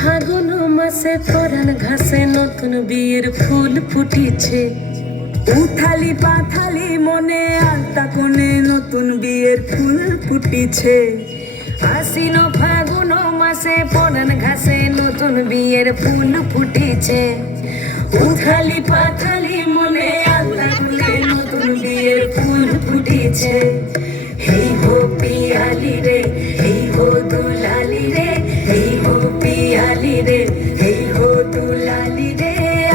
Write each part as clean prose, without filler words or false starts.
ফাগুন মাসে পরাণ ঘাসে নতুন বিয়ের ফুল ফুটিছে। উথালি পাথালি মনে আলতা কোণে নতুন বিয়ের ফুল ফুটিছে। আশ্বিন ফাগুন মাসে পরাণ ঘাসে নতুন বিয়ের ফুল ফুটিছে। উথালি পাথালি মনে আলতা কোণে নতুন বিয়ের ফুল ফুটিছে। হেই হো পিয়ালি রে, হেই হো দুলালি রে, হেই হো পিয়ালি রে, হেই হো দুলালি রে।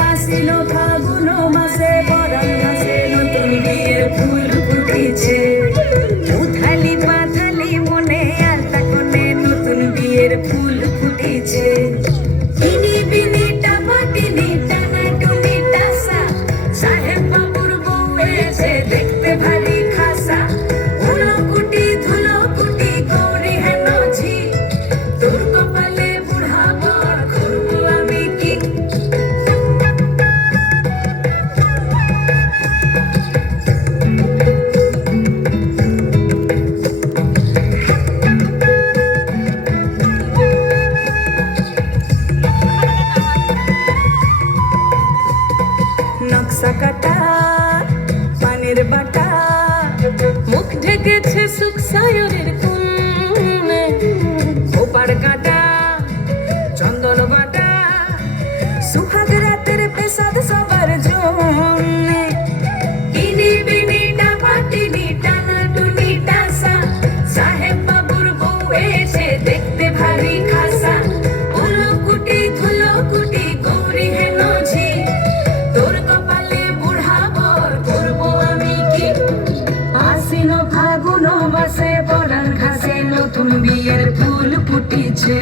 আশ্বিন ফাগুন মাসে পরাণ ঘাসে নতুন বিয়ের ফুল ফুটিছে। উথালি পাথালি মনে আলতা কোণে নতুন বিয়ের ফুল ফুটিছে। ইনি বিনি টামাটিনি টানা টুনি টাসা, সাহেব বাবুর বউ এসে দেখতে ভারী খাসা। উলকুটি ধুলকুটি গৌরী হেন ঝি, তোর কপালে বুড়া বর করবো আমি কি। নকশা কাটা পানের বাটা, মুখ ঢেকেছে সুখ সায়রের কুনে। ওপার কাটা চন্দন বাটা, সুহাগ রাতের পেশাদ সবার জন্যে। ইনি বিনি ডাপাটিনি টানা টুনি টাসা, সাহেব বাবুর বউ এসে দেখতে ভারী খাসা। উলকুটি ধুলকুটি গৌরী হেন ঝি, তোর কপালে বুড়া বর করবো আমি কি। আশ্বিন ফাগুন মাসে পরাণ ঘাসে নতুন বিয়ের ফুল ফুটিছে।